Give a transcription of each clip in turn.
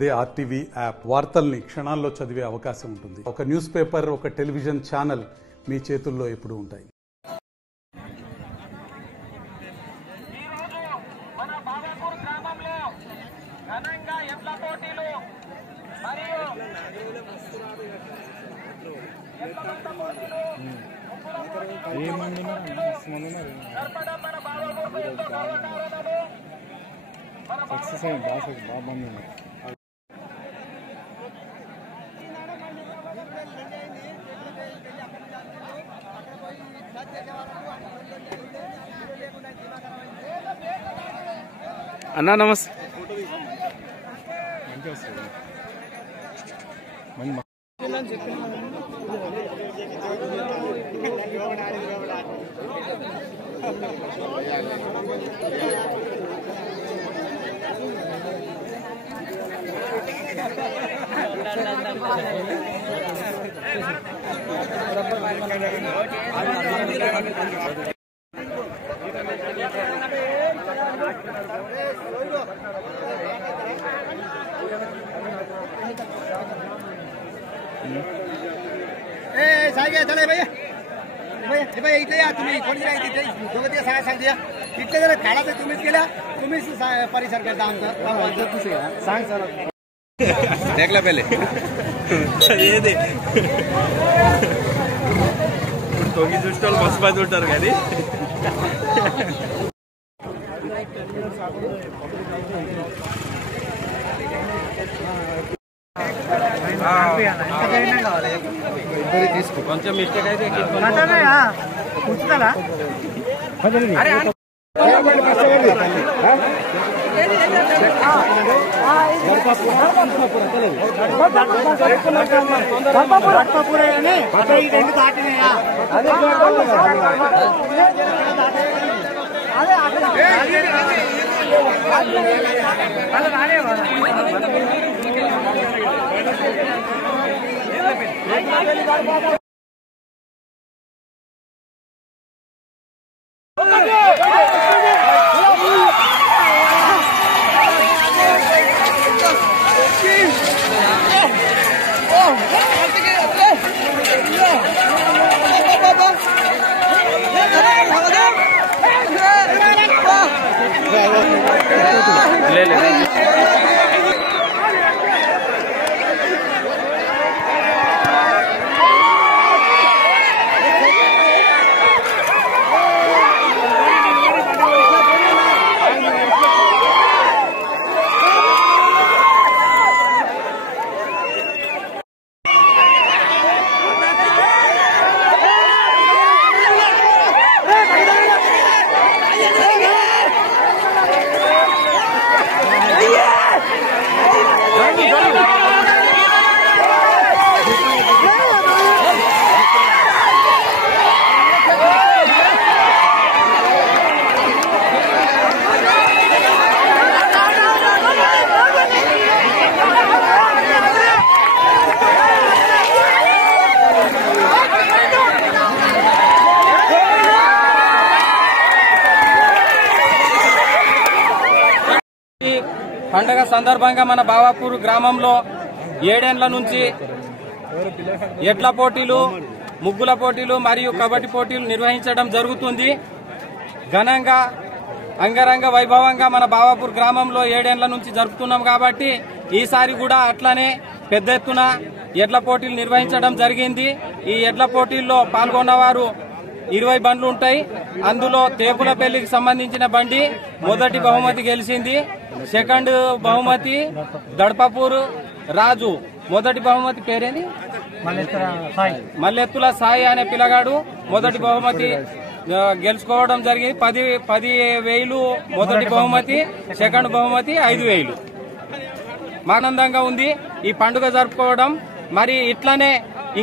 అదే RTV app వార్తల్ని క్షణాల్లో చదివే అవకాశం ఉంటుంది. ఒక న్యూస్ పేపర్, ఒక టెలివిజన్ ఛానల్ మీ చేతుల్లో ఎప్పుడూ ఉంటాయి. మన బాబాపూర్ గ్రామంలో ఘనంగా ఎడ్ల పోటీలు మరియు జరపడం మన బాబాపూర్కు ఎంతో గౌరవకారణము. అన్నా నమస్తే. चले भैया भैया इथे या तुम्ही कोणी इथे दोघं ते सांगा सांगते इथले जरा काढा तर तुम्हीच परिसर करता आमचं सांग सर देखला पहले ఏది తొంగి చూస్తాను మస్తు మంది ఉంటారు కానీ కొంచెం మిస్టేక్ అయితే పండగ సందర్భంగా మన బాబాపూర్ గ్రామంలో 7 ఏళ్ల నుంచి ఎడ్ల పోటీలు, ముగ్గుల పోటీలు మరియు కబడ్డీ పోటీలు నిర్వహించడం జరుగుతుంది. ఘనంగా అంగరంగ వైభవంగా మన బాబాపూర్ గ్రామంలో 7 ఏళ్ల నుంచి జరుపుతున్నాం కాబట్టి ఈసారి కూడా అట్లనే పెద్ద ఎత్తున ఎడ్ల పోటీలు నిర్వహించడం జరిగింది. ఈ ఎడ్ల పోటీల్లో పాల్గొన్నవారు 20 బండ్లు ఉంటాయి. అందులో తేపులపల్లికి సంబంధించిన బండి మొదటి బహుమతి గెలిచింది. సెకండ్ బహుమతి దడపపూర్ రాజు, మొదటి బహుమతి పేరేంది మల్లెత్తుల సాయి అనే పిల్లగాడు మొదటి బహుమతి గెలుచుకోవడం జరిగింది. 10,000 మొదటి బహుమతి, సెకండ్ బహుమతి 5,000. ఆనందంగా ఉంది ఈ పండుగ జరుపుకోవడం. మరి ఇట్లనే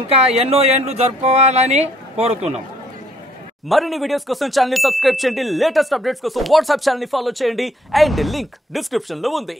ఇంకా ఎన్నో ఏండ్లు జరుపుకోవాలని కోరుతున్నాం. మరిన్ని వీడియోస్ కోసం ఛానల్ ని సబ్స్క్రైబ్ చేయండి. లేటెస్ట్ అప్డేట్స్ కోసం వాట్సాప్ ఛానల్ ని ఫాలో చేయండి. అండ్ లింక్ డిస్క్రిప్షన్ లో ఉంది.